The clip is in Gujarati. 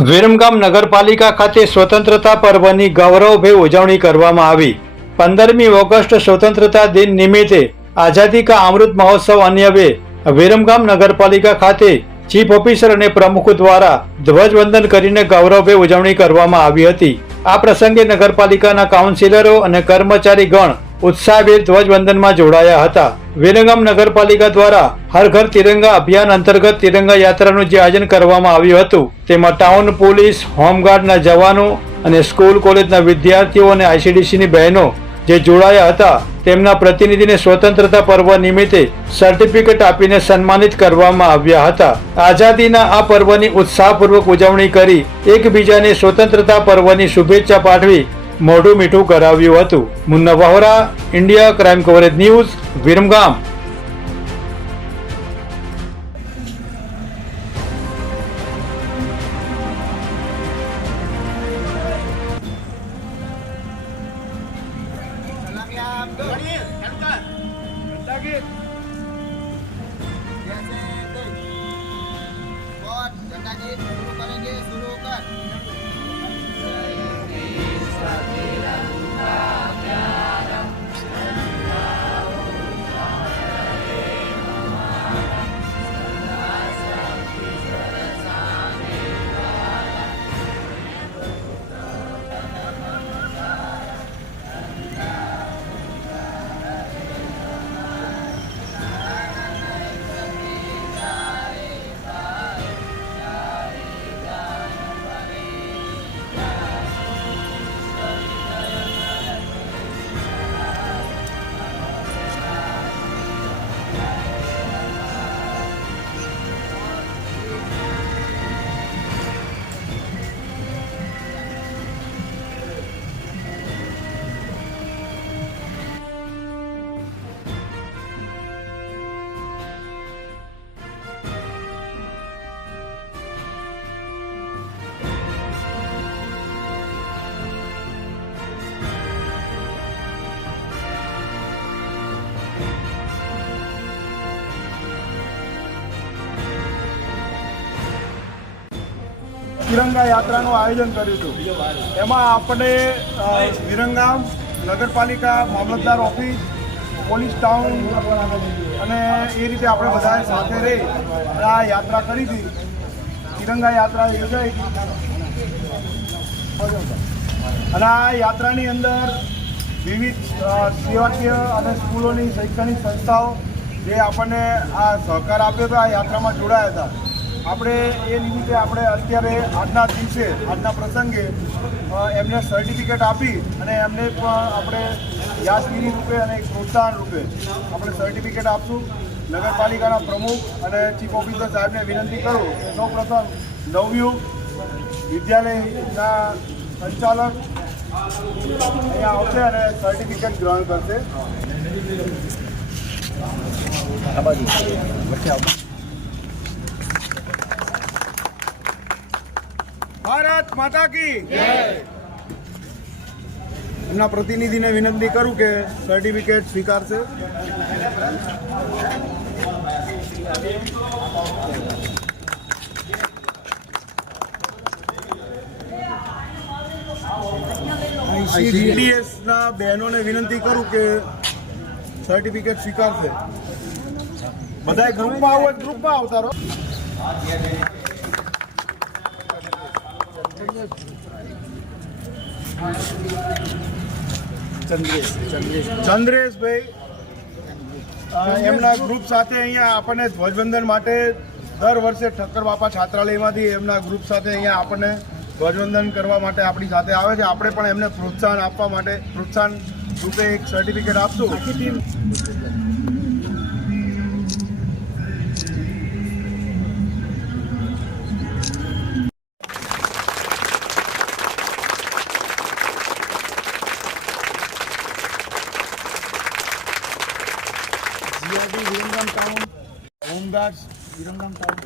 વિરમગામ નગરપાલિકા ખાતે સ્વતંત્રતા પર્વની ગૌરવભેર ઉજવણી કરવામાં આવી। 15મી ઓગસ્ટ સ્વતંત્રતા દિન નિમિત્તે આઝાદી કા અમૃત મહોત્સવ અન્વયે વિરમગામ નગરપાલિકા ખાતે ચીફ ઓફિસર અને પ્રમુખ દ્વારા ધ્વજવંદન કરીને ગૌરવભેર ઉજવણી કરવામાં આવી હતી। આ પ્રસંગે નગરપાલિકાના કાઉન્સિલરો અને કર્મચારીગણ उत्साहभेर ध्वजवंदन में जोड़ाया था। विरमगाम नगरपालिका द्वारा हर घर तिरंगा अभियान अंतर्गत तिरंगा यात्रा जे आयोजन करवामां आव्युं हतुं। तेमां टाउन पोलीस, होमगार्डना जवानों अने स्कूल कॉलेजना विद्यार्थीओ अने आईसीडीसीनी बहनों जे जोड़ाया हता तेमना प्रतिनिधिने स्वतंत्रता पर्व निमित्ते सर्टिफिकेट आपीने सन्मानित करवामां आव्या हता। आजादीना आ पर्वनी उत्साहपूर्वक उजवणी करी एकबीजाने स्वतंत्रता पर्वनी शुभेच्छा पाठवी मोढुं मीठुं कराव्युं हतुं। Munna Vohra, India crime coverage news, Viramgam. तिरंगा यात्राનું આયોજન કર્યું હતું। એમાં આપણે વિરમગામ નગરપાલિકા, મામલતદાર ઓફિસ, પોલીસ ટાઉન અને એ રીતે આપણે બધાએ સાથે રહી આ યાત્રા કરી હતી। તિરંગા યાત્રા યોજાઈ અને આ યાત્રાની અંદર વિવિધ સેવાકીય અને સ્કૂલોની શૈક્ષણિક સંસ્થાઓ જે આપણને આ સહકાર આપ્યો હતો, આ યાત્રામાં જોડાયા હતા। આપણે એ નિમિત્તે આપણે અત્યારે આજના દિવસે, આજના પ્રસંગે એમને સર્ટિફિકેટ આપી અને એમને પણ આપણે યાદગીરી રૂપે અને પ્રોત્સાહન રૂપે આપણે સર્ટિફિકેટ આપશું। નગરપાલિકાના પ્રમુખ અને ચીફ ઓફિસર સાહેબને વિનંતી કરું કે સૌપ્રથમ નવયુગ વિદ્યાલયના સંચાલક અહીંયા આવશે અને સર્ટિફિકેટ ગ્રહણ કરશે। ભારત માતા કી જય। એમના પ્રતિનિધિને વિનંતી કરું કે સર્ટિફિકેટ સ્વીકારશે। આઈસીડીએસ ના બહેનોને વિનંતી કરું કે સર્ટિફિકેટ સ્વીકારશે। બધાય ગ્રુપમાં આવો, ગ્રુપમાં આવતા રહો। ચંદ્રેશભાઈ એમના ગ્રુપ સાથે અહીંયા આપણને ધ્વજવંદન માટે દર વર્ષે ઠક્કર બાપા છાત્રાલયમાંથી એમના ગ્રુપ સાથે અહીંયા આપણને ધ્વજવંદન કરવા માટે આપણી સાથે આવે છે। આપણે પણ એમને પ્રોત્સાહન આપવા માટે પ્રોત્સાહન રૂપે એક સર્ટિફિકેટ આપશું। આખી team Viramgam town, home guards Viramgam town.